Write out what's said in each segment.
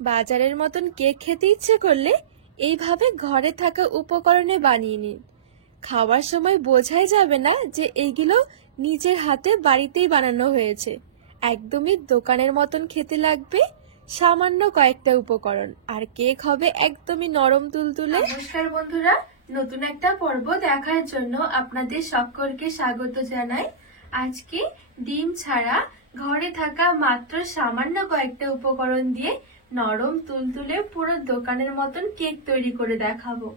বাজারের মতন কেক খেতে ইচ্ছে করলে এইভাবে ঘরে থাকা উপকরণে বানিয়ে নিন। খাওয়ার সময় বোঝাই যাবে না যে এইগুলো নিজের হাতে বাড়িতেই বানানো হয়েছে। একদমই দোকানের মতন খেতে লাগবে, সামান্য কয়েকটা উপকরণ, আর কেক হবে একদমই নরম তুলতুলে। নমস্কার বন্ধুরা, নতুন একটা পর্ব দেখার জন্য আপনাদের সকলকে স্বাগত জানাই। আজকে ডিম ছাড়া ঘরে থাকা মাত্র সামান্য কয়েকটা উপকরণ দিয়ে নরম তুলতুলে পুরো দোকানের মতন কেক তৈরি করে দেখাবো।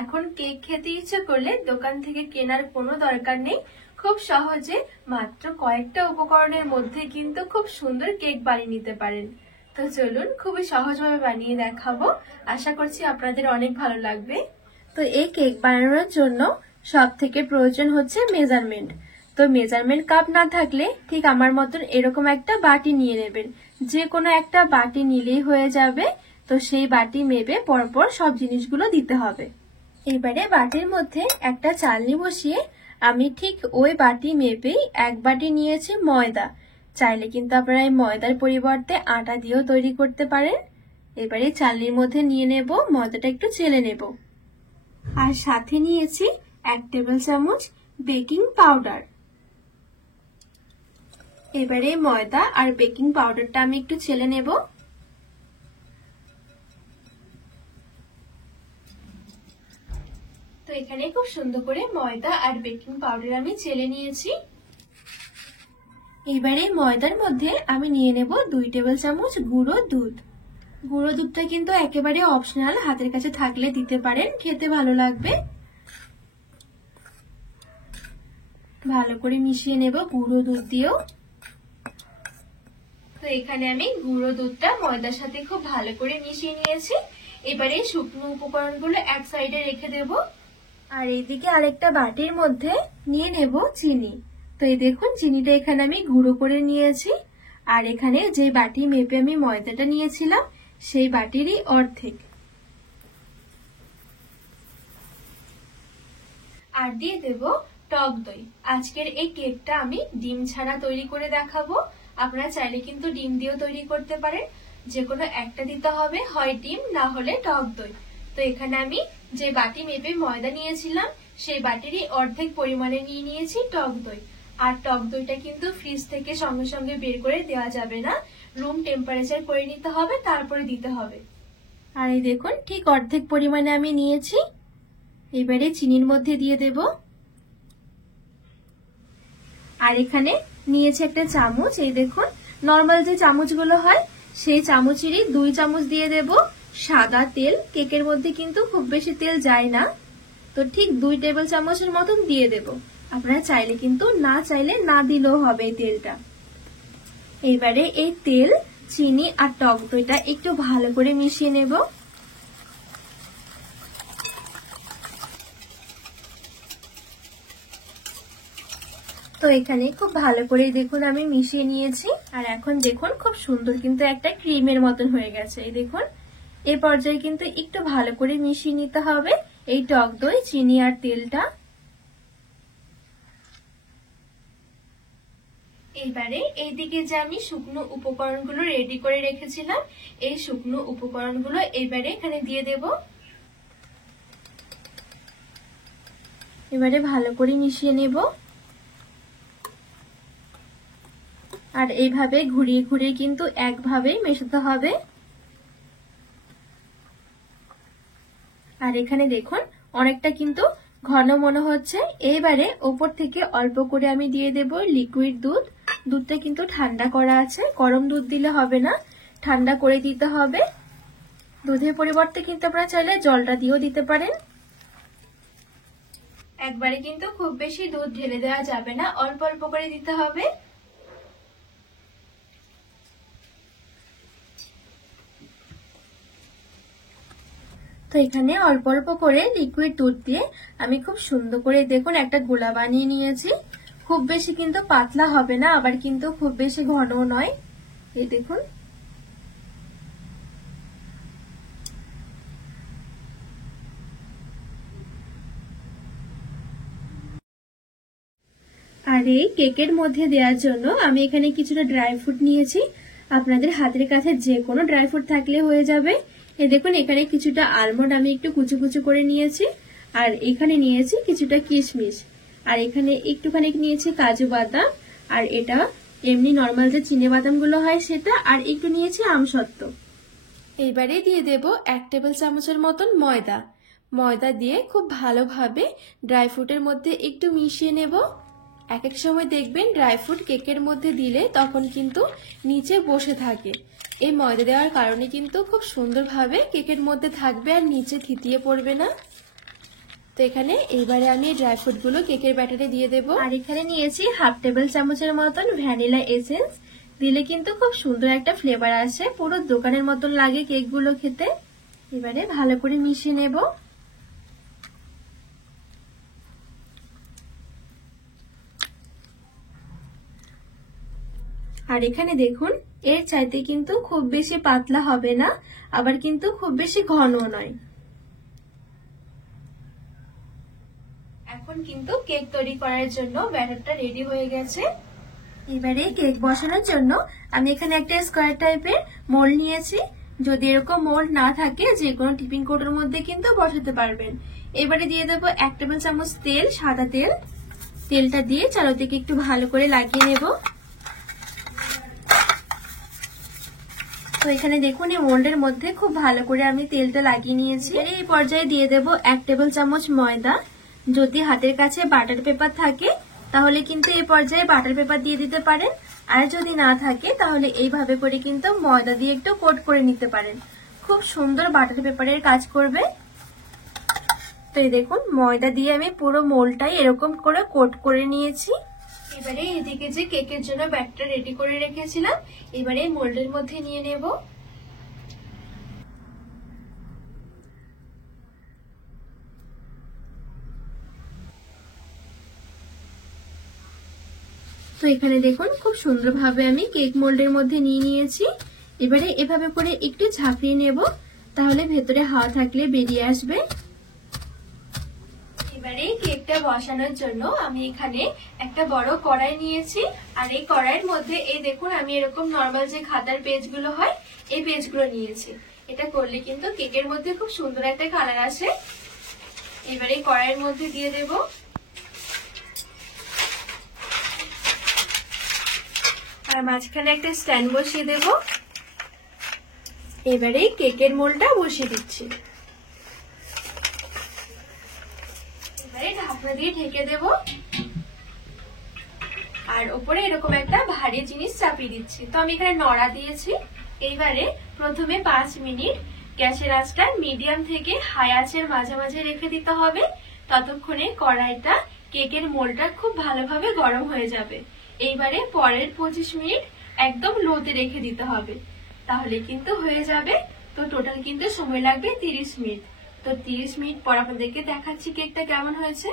এখন কেক খেতে ইচ্ছে করলে দোকান থেকে কেনার কোনো দরকার নেই, খুব সহজে মাত্র কয়েকটা উপকরণের মধ্যে কিন্তু খুব সুন্দর কেক বানিয়ে নিতে পারেন। তো চলুন খুবই সহজভাবে বানিয়ে দেখাবো, আশা করছি আপনাদের অনেক ভালো লাগবে। তো এই কেক বানানোর জন্য সব থেকে প্রয়োজন হচ্ছে মেজারমেন্ট। তো মেজারমেন্ট কাপ না থাকলে ঠিক আমার মতন এরকম একটা বাটি নিয়ে নেবেন, যে কোনো একটা বাটি নিলেই হয়ে যাবে। তো সেই বাটি মেপে পরপর সব জিনিসগুলো দিতে হবে। এবারে বাটির মধ্যে একটা চালনি বসিয়ে আমি ঠিক ওই বাটি মেপেই এক বাটি নিয়েছি ময়দা। চাইলে কিন্তু আপনারা এই ময়দার পরিবর্তে আটা দিয়েও তৈরি করতে পারেন। এবারে চালনির মধ্যে নিয়ে নেব, ময়দাটা একটু চেলে নেব। আর সাথে নিয়েছি 1 টেবিল চামচ বেকিং পাউডার। এবারে ময়দা আর বেকিং পাউডারটা আমি একটু চেলে নেব। তো এখানে খুব সুন্দর করে ময়দা আর বেকিং পাউডার আমি চেলে নিয়েছি। এবারে ময়দার মধ্যে আমি নিয়ে নেব 2 টেবিল চামচ গুঁড়ো দুধ। গুঁড়ো দুধটা কিন্তু একেবারে অপশনাল, হাতের কাছে থাকলে দিতে পারেন, খেতে ভালো লাগবে। ভালো করে মিশিয়ে নেব গুঁড়ো দুধ দিয়েও। তো এখানে আমি গুঁড়ো দুধটা ময়দার সাথে খুব ভালো করে মিশিয়ে নিয়েছি। এবারে শুকনো উপকরণগুলো এক সাইডে রেখে দেব। আর এইদিকে আরেকটা বাটির মধ্যে নিয়ে নেব চিনি। তো এই দেখুন চিনিটা এখানে আমি গুঁড়ো করে নিয়েছি। আর এখানে যে বাটি মেপে আমি ময়দাটা নিয়েছিলাম সেই বাটিরই অর্ধেক। আর দিয়ে দেব টক দই। আজকের এই কেকটা আমি ডিম ছাড়া তৈরি করে দেখাবো, আপনারা চাইলে কিন্তু ডিম দিয়েও তৈরি করতে পারেন। যে কোনো একটা দিতে হবে, হয় ডিম না হলে টক দই। তো এখানে আমি যে বাটি মেপে ময়দা নিয়েছিলাম সেই বাটিরই অর্ধেক পরিমাণে নিয়ে নিয়েছি টক দই। আর টক দইটা কিন্তু ফ্রিজ থেকে সঙ্গে সঙ্গে বের করে দেওয়া যাবে না, রুম টেম্পারেচার করে নিতে হবে, তারপরে দিতে হবে। আর এই দেখুন ঠিক অর্ধেক পরিমাণে আমি নিয়েছি। এবারে চিনির মধ্যে দিয়ে দেব। আর এখানে নিয়েছি একটা চামচ, এই দেখুন নর্মাল যে চামচগুলো হয় সেই চামচেরই 2 চামচ দিয়ে দেব সাদা তেল। কেকের মধ্যে কিন্তু খুব বেশি তেল যায় না, তো ঠিক 2 টেবিল চামচের মতন দিয়ে দেব। আপনারা চাইলে কিন্তু না চাইলে না দিলেও হবে এই তেলটা। এবারে এই তেল, চিনি আর টক দইটা একটু ভালো করে মিশিয়ে নেব। তো এখানে খুব ভালো করে দেখুন আমি মিশিয়ে নিয়েছি। আর এখন দেখুন খুব সুন্দর কিন্তু একটা ক্রিমের মতন হয়ে গেছে। এই দেখুন এই পর্যায়ে কিন্তু একটু ভালো করে মিশিয়ে নিতে হবে এই টক দই, চিনি আর তেলটা। এবারে এইদিকে যে আমি শুকনো উপকরণগুলো রেডি করে রেখেছিলাম, এই শুকনো উপকরণগুলো এবারে এখানে দিয়ে দেব। এবারে ভালো করে মিশিয়ে নেব। আর এইভাবে ঘুরিয়ে ঘুরিয়ে কিন্তু একভাবেই মেশাতে হবে। আর এখানে দেখুন অনেকটা কিন্তু ঘন মনে হচ্ছে। এইবারে ওপর থেকে অল্প করে আমি দিয়ে দেব লিকুইড দুধ। দুধটা কিন্তু ঠান্ডা করা আছে, গরম দুধ দিলে হবে না, ঠান্ডা করে দিতে হবে। দুধের পরিবর্তে কিন্তু আপনারা চাইলে জলটা দিয়েও দিতে পারেন। একবারে কিন্তু খুব বেশি দুধ ঢেলে দেওয়া যাবে না, অল্প অল্প করে দিতে হবে। তো এখানে অল্প অল্প করে লিকুইড দুধ দিয়ে আমি খুব সুন্দর করে দেখুন একটা গোলা বানিয়ে নিয়েছি। খুব বেশি কিন্তু পাতলা হবে না, আবার কিন্তু খুব বেশি ঘনও নয়। এই দেখুন। আর এই কেকের মধ্যে দেওয়ার জন্য আমি এখানে কিছুটা ড্রাই ফ্রুট নিয়েছি। আপনাদের হাতের কাছে যে কোনো ড্রাই ফ্রুট থাকলে হয়ে যাবে। এই দেখুন এখানে কিছুটা আলমন্ড আমি একটু কুচু কুচু করে নিয়েছি, আর এখানে নিয়েছি কিছুটা কিশমিশ, আর এখানে একটুখানি নিয়েছি কাজু বাদাম, আর এটা এমনি নর্মাল যে চিনে বাদামগুলো হয় সেটা, আর একটু নিয়েছি আমসত্ত্ব। এইবারে দিয়ে দেব 1 টেবিল চামচের মতন ময়দা। ময়দা দিয়ে খুব ভালোভাবে ড্রাই ফ্রুটের মধ্যে একটু মিশিয়ে নেব। এক এক সময় দেখবেন ড্রাই ফ্রুট কেকের মধ্যে দিলে তখন কিন্তু নিচে বসে থাকে। এই ময়দা দেওয়ার কারণে কিন্তু খুব সুন্দরভাবে কেকের মধ্যে থাকবে আর নিচে থিতিয়ে পড়বে না। তো এখানে এবারে আমি ড্রাই ফ্রুটগুলো কেকের ব্যাটারে দিয়ে দেব। আর এখানে নিয়েছি 1/2 টেবিল চামচের মতন ভ্যানিলা এসেন্স। দিলে কিন্তু খুব সুন্দর একটা ফ্লেভার আসে, পুরো দোকানের মতন লাগে কেকগুলো খেতে। এবারে ভালো করে মিশিয়ে নেব। আর এখানে দেখুন এর চাইতে কিন্তু খুব বেশি পাতলা হবে না, আবার কিন্তু খুব বেশি ঘনও নয়। এখন কিন্তু কেক তৈরি করার জন্য ব্যাটারটা রেডি হয়ে গেছে। এবারে কেক বসানোর জন্য আমি এখানে একটা স্কোয়ার টাইপের মোল্ড নিয়েছি। যদি এরকম মোল্ড না থাকে যে কোনো টিফিন কৌটোর মধ্যে কিন্তু বসাতে পারবেন। এবারে দিয়ে দেবো 1 টেবিল চামচ তেল, সাদা তেল। তেলটা দিয়ে চারদিকে একটু ভালো করে লাগিয়ে নেব। তো এখানে দেখুন এই মোল্ডের মধ্যে খুব ভালো করে আমি তেলটা লাগিয়ে নিয়েছি। এই পর্যায়ে দিয়ে দেব 1 টেবিল চামচ ময়দা। যদি হাতের কাছে বাটার পেপার থাকে তাহলে কিন্তু এই পর্যায়ে বাটার পেপার দিয়ে দিতে পারেন, আর যদি না থাকে তাহলে এইভাবে করে কিন্তু ময়দা দিয়ে একটু কোট করে নিতে পারেন। খুব সুন্দর বাটার পেপারের কাজ করবে। তো এই দেখুন ময়দা দিয়ে আমি পুরো মোল্ডটাই এরকম করে কোট করে নিয়েছি। এবারে এদিকে যে কেকের জন্য ব্যাটার রেডি করে রেখেছিলাম, এবারে মোল্ডের মধ্যে নিয়ে নেব। তো এখানে দেখুন খুব সুন্দরভাবে আমি কেক মোল্ডের মধ্যে নিয়ে নিয়েছি। এবারে এভাবে করে একটু ঝাঁপিয়ে নেব, তাহলে ভেতরে হাওয়া থাকলে বেরিয়ে আসবে। এবারে কেকটা বসানোর জন্য আমি এখানে একটা বড় কড়াই নিয়েছি, আর এই কড়াইয়ের মধ্যে এই দেখুন আমি এরকম নরমাল যে খাতার পেজগুলো হয় এই পেজগুলো নিয়েছি। এটা করলে কিন্তু কেকের মধ্যে খুব সুন্দর একটা কালার আসে। এবারে কড়াইয়ের মধ্যে দিয়ে দেব। আর মাঝখানে একটা স্ট্যান্ড বসিয়ে দেব। এবারে কেকের মোল্ডটা বসিয়ে দিচ্ছি। এবারে ঢাকনা দিয়ে ঢেকে দেব, আর উপরে এরকম একটা ভারী জিনিস চাপিয়ে দিচ্ছি। তো আমি এখানে নড়া দিয়েছি। এইবারে প্রথমে 5 মিনিট গ্যাসের আঁচটা মিডিয়াম থেকে হাই আঁচের মাঝামাঝি রেখে দিতে হবে। ততক্ষণে কড়াইটা কেকের মোল্ডটা খুব ভালোভাবে গরম হয়ে যাবে। এইবারে পরের 25 মিনিট একদম লোতে রেখে দিতে হবে, তাহলে কিন্তু হয়ে যাবে। তো টোটাল কিন্তু সময় লাগবে 30 মিনিট। তো 30 মিনিট পর আপনাদেরকে দেখাচ্ছি কেকটা কেমন হয়েছে।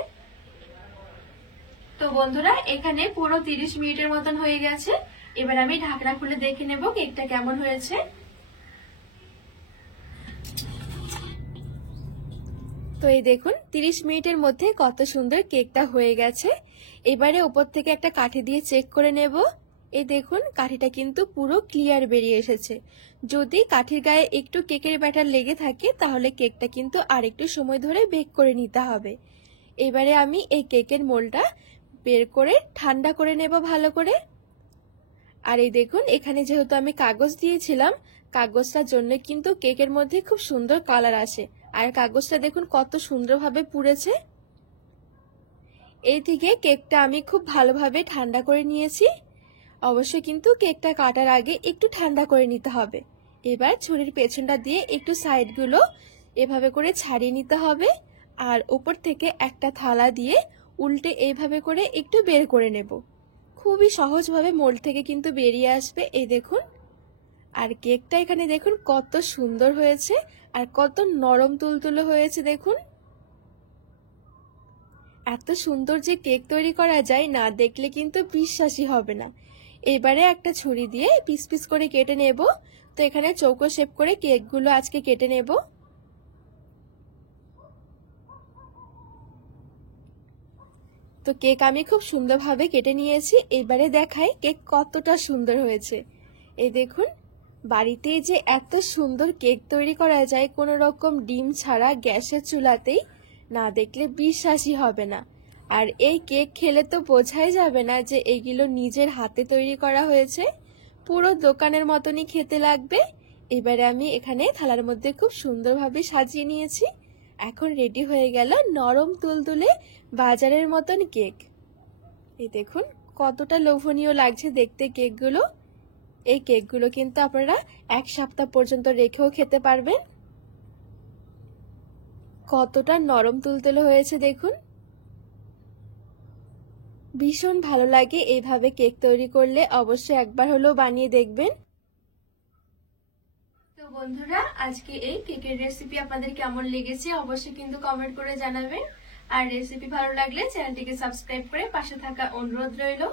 তো বন্ধুরা এখানে পুরো 30 মিনিটের মতন হয়ে গেছে। এবার আমি ঢাকনা খুলে দেখে নেব কেকটা কেমন হয়েছে। তো এই দেখুন 30 মিনিটের মধ্যে কত সুন্দর কেকটা হয়ে গেছে। এবারে উপর থেকে একটা কাঠি দিয়ে চেক করে নেব। এই দেখুন কাঠিটা কিন্তু পুরো ক্লিয়ার বেরিয়ে এসেছে। যদি কাঠির গায়ে একটু কেকের ব্যাটার লেগে থাকে তাহলে কেকটা কিন্তু আরেকটু সময় ধরে বেক করে নিতে হবে। এবারে আমি এই কেকের মোল্ডটা বের করে ঠান্ডা করে নেব ভালো করে। আর এই দেখুন এখানে যেহেতু আমি কাগজ দিয়েছিলাম, কাগজটার জন্য কিন্তু কেকের মধ্যে খুব সুন্দর কালার আসে। আর কাগজটা দেখুন কত সুন্দরভাবে পুড়েছে। এই থেকে কেকটা আমি খুব ভালোভাবে ঠান্ডা করে নিয়েছি। অবশ্যই কিন্তু কেকটা কাটার আগে একটু ঠান্ডা করে নিতে হবে। এবার ছুরির পেছনটা দিয়ে একটু সাইডগুলো এভাবে করে ছাড়িয়ে নিতে হবে, আর উপর থেকে একটা থালা দিয়ে উল্টে এইভাবে করে একটু বের করে নেব। খুবই সহজভাবে মোল্ড থেকে কিন্তু বেরিয়ে আসবে। এই দেখুন, আর কেকটা এখানে দেখুন কত সুন্দর হয়েছে আর কত নরম তুলতুলে হয়েছে। দেখুন এত সুন্দর যে কেক তৈরি করা যায় না দেখলে কিন্তু বিশ্বাসই হবে না। এবারে একটা ছুরি দিয়ে পিস পিস করে কেটে নেব। তো এখানে চৌকো শেপ করে কেকগুলো আজকে কেটে নেব। তো কেক আমি খুব সুন্দরভাবে কেটে নিয়েছি। এবারে দেখাই কেক কতটা সুন্দর হয়েছে। এই দেখুন, বাড়িতেই যে এত সুন্দর কেক তৈরি করা যায় কোনো রকম ডিম ছাড়া গ্যাসের চুলাতেই, না দেখলে বিশ্বাসই হবে না। আর এই কেক খেলে তো বোঝাই যাবে না যে এইগুলো নিজের হাতে তৈরি করা হয়েছে, পুরো দোকানের মতনই খেতে লাগবে। এবারে আমি এখানে থালার মধ্যে খুব সুন্দরভাবে সাজিয়ে নিয়েছি। এখন রেডি হয়ে গেল নরম তুলতুলে বাজারের মতন কেক। এই দেখুন কতটা লোভনীয় লাগছে দেখতে কেকগুলো। এই কেকগুলো কিন্তু আপনারা 1 সপ্তাহ পর্যন্ত রেখেও খেতে পারবেন। কতটা নরম তুলতুলে হয়েছে দেখুন। ভীষণ ভালো লাগে এইভাবে কেক তৈরি করলে, অবশ্যই একবার হলেও বানিয়ে দেখবেন। তো বন্ধুরা, আজকে এই কেকের রেসিপি আপনাদের কেমন লেগেছে অবশ্যই কিন্তু কমেন্ট করে জানাবেন। আর রেসিপি ভালো লাগলে চ্যানেলটিকে সাবস্ক্রাইব করে পাশে থাকা অনুরোধ রইল।